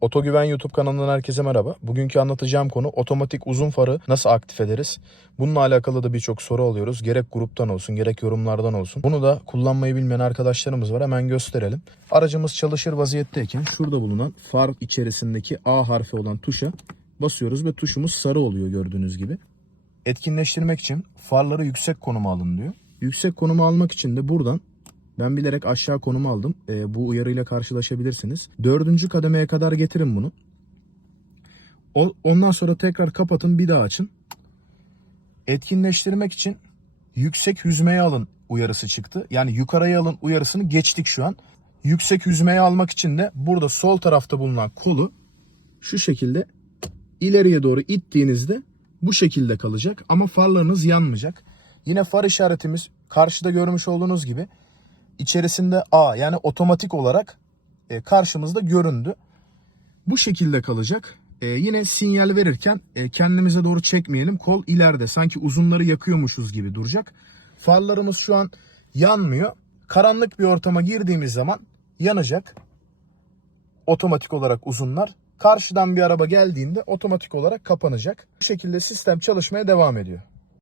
Otogüven YouTube kanalından herkese merhaba. Bugünkü anlatacağım konu otomatik uzun farı nasıl aktif ederiz? Bununla alakalı da birçok soru alıyoruz. Gerek gruptan olsun gerek yorumlardan olsun. Bunu da kullanmayı bilmeyen arkadaşlarımız var. Hemen gösterelim. Aracımız çalışır vaziyetteyken şurada bulunan far içerisindeki A harfi olan tuşa basıyoruz ve tuşumuz sarı oluyor gördüğünüz gibi. Etkinleştirmek için farları yüksek konuma alın diyor. Yüksek konuma almak için de buradan ben bilerek aşağı konumu aldım. Ee, bu uyarıyla karşılaşabilirsiniz. Dördüncü kademeye kadar getirin bunu. O- ondan sonra tekrar kapatın bir daha açın. Etkinleştirmek için yüksek hüzmeye alın uyarısı çıktı. Yani yukarıya alın uyarısını geçtik şu an. Yüksek hüzmeye almak için de burada sol tarafta bulunan kolu şu şekilde ileriye doğru ittiğinizde bu şekilde kalacak ama farlarınız yanmayacak. Yine far işaretimiz karşıda görmüş olduğunuz gibi içerisinde A yani otomatik olarak e, karşımızda göründü. Bu şekilde kalacak. E, yine sinyal verirken e, kendimize doğru çekmeyelim. Kol ileride sanki uzunları yakıyormuşuz gibi duracak. Farlarımız şu an yanmıyor. Karanlık bir ortama girdiğimiz zaman yanacak. Otomatik olarak uzunlar. Karşıdan bir araba geldiğinde otomatik olarak kapanacak. Bu şekilde sistem çalışmaya devam ediyor.